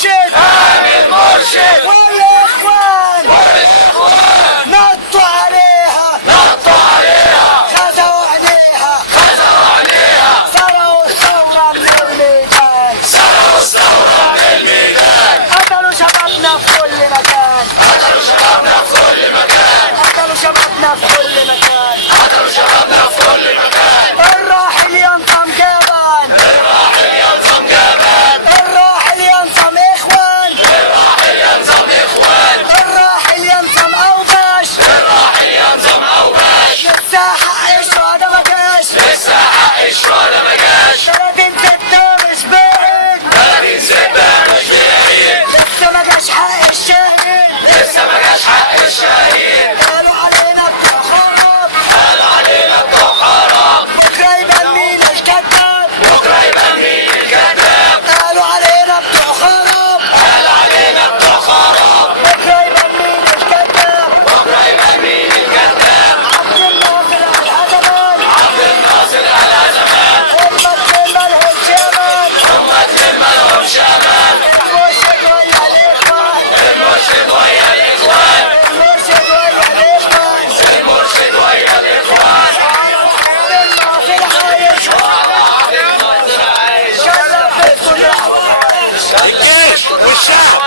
مرشد كامل مرشد والاخوان نطوا عليها خزوا عليها سرقوا الثورة من الميدان قتلوا شبابنا في كل مكان الراحل ينظم جبان الراحل ينظم اخوان الراحل ينظم اوباش لسه حق الشهداء ما جاش بلدين ستة مش بعيد لسه ما جاش حق الشهيد قالوا علينا بتوع خراب بكره يبان مين الكذاب قالوا علينا بتوع خراب بكره يبان مين الكذاب عبد الناصر على الازمان امتين مالهمش امان المرشد ويا الاخوان عبد الناصر عايش شرف الكل الجيش والشعب